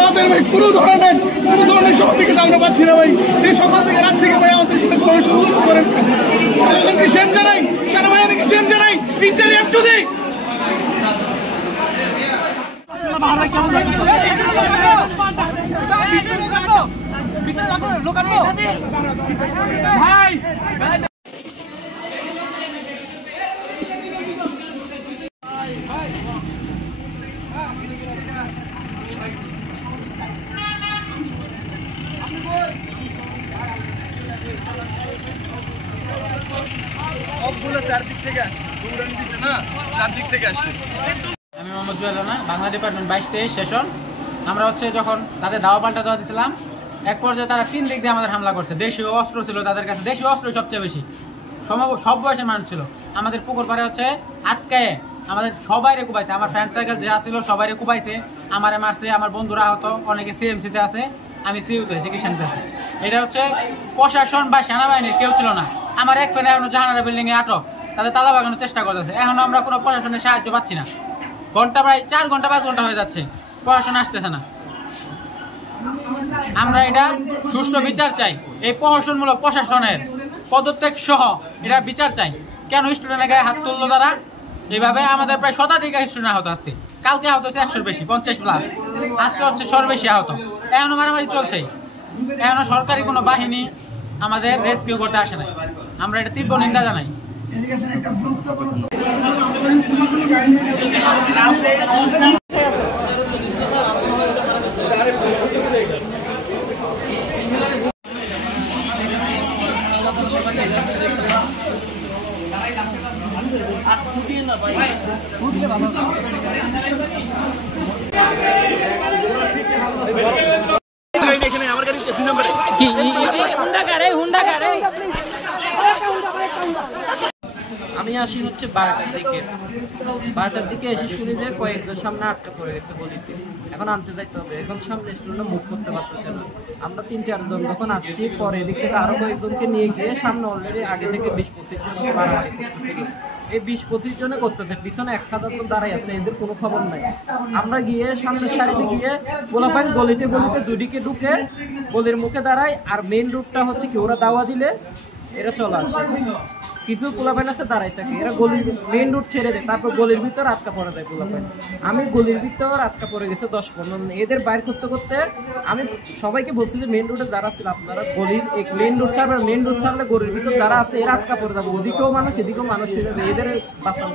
আমাদের ভাই কোনো ধরনের সহযোগিতা আমরা পাচ্ছি না ভাই। সেই সকাল থেকে রাত থেকে ভাই আমাদের করেন কি সেন জানাই, সেনাবাহিনীকে সেন জানাই, ইন্টারিয়াম যদি ভাই আমি মোহাম্মদ জুয়েলানা, বাংলা ডিপার্টমেন্ট 22-23 সেশন। আমরা হচ্ছে যখন তাদের দাওয়া পাল্টা দেওয়া দিয়েছিলাম, এক পর্যায়ে তারা 3 দিক দিয়ে আমাদের হামলা করছে। দেশীয় অস্ত্র ছিল তাদের কাছে, দেশীয় অস্ত্র সবচেয়ে বেশি, সব বয়সের মানুষ ছিল। আমাদের পুকুর পাড়ে হচ্ছে আটকায় আমাদের সবাই কুবাইছে, আমার ফ্রেন্ড সার্কেল যা ছিল সবাই কুবাইছে, আমারে মারছে, আমার বন্ধুরা হতো, অনেকে সিএমসিতে আছে, আমি সিইউতে চিকিৎসাতে আছি। এটা হচ্ছে প্রশাসন বা সেনাবাহিনীর কেউ ছিল না। আমার এক ফ্রেন্ড এখনো জাহানারা বিল্ডিং এ আটক, তাদের তালা বাগানোর চেষ্টা করতেছে। এখন আমরা কোনো প্রশাসনের সাহায্য পাচ্ছি না। ঘন্টা প্রায় 4 ঘন্টা 5 ঘন্টা হয়ে যাচ্ছে, প্রশাসন আসতেছে না। আমরা এটা সুষ্ঠু বিচার চাই। এই প্রশাসনমূলক প্রশাসনের পদত্যাগ সহ এটা বিচার চাই। কেন স্টুডেন্টের গায়ে হাত তুললো তারা? এইভাবে আমাদের প্রায় শতাধিক স্টুডেন্ট আহত, আজকে কালকে আহত হচ্ছে 100-র বেশি, 50+, আজকে হচ্ছে 100-র বেশি আহত। এখনো মারামারি চলছে, এখনো সরকারি কোনো বাহিনী আমাদের রেস্কিউ করতে আসে নাই। আমরা এটা তীব্র নিন্দা জানাই। আমি আসি হচ্ছে 12টার দিকে এসে শুনি যে কয়েকজন সামনে আটকা পড়ে গেছে গলিতে। এখন আনতে যাইতে হবে, এখন সামনে স্টুডেন্টরা মুভ করতে পারতেছে না। আমরা 3-4 জন যখন আসছি, পরে এদিক থেকে আরো কয়েকজনকে নিয়ে গিয়ে সামনে অলরেডি আগে থেকে 20-25 জন মারামারি করতেছিল। এই 20-25 জনে করতেছে, পিছনে 1000 জন দাঁড়াই আছে, এদের কোনো খবর নাই। আমরা গিয়ে সামনের সারিতে গিয়ে গোলাপাইন গলিতে দুদিকে ঢুকে গলির মুখে দাঁড়াই। আর মেইন রুটটা হচ্ছে কি, ওরা দাওয়া দিলে এরা চলে আসে, কিছু পোলাপাইন আছে দাঁড়াই থাকে, এরা গলির মেইন রুট ছেড়ে দেয়, তারপর গলির ভিতর আটকা পড়ে যায় পোলাপাইন। আমি গলির ভিতর আটকা পড়ে গেছে 10-15 জন। এদের বাইর করতে করতে আমি সবাইকে বলছি যে মেইন রুটে যারা ছিল আপনারা গলির মেইন রুট ছাড়বেন, মেইন রুট ছাড়লে গলির ভিতর যারা আছে এরা আটকা পড়ে যাবে, ওদিকেও মানুষ এদিকেও মানুষ ছিল, এদের বাঁচানো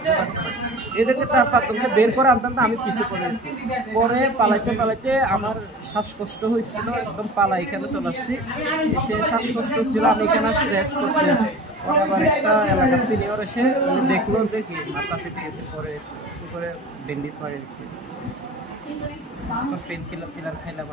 এদেরকে 4-5 জনকে বের করে আনতাম। আমি পিছিয়ে পড়ে গেছি। পরে পালাইতে আমার শ্বাসকষ্ট হয়েছিল, একদম পালাই এখানে চলে আসছি। সে শ্বাসকষ্ট ছিল, আমি এখানে আসছি রেস্ট করতে। পরে আবার একটা এলাকার সিনিয়র এসে দেখলো যে কি মাথা ফেটে গেছে, পরে করে ব্যান্ডেজ মারে পেন কিলার খাইলাম।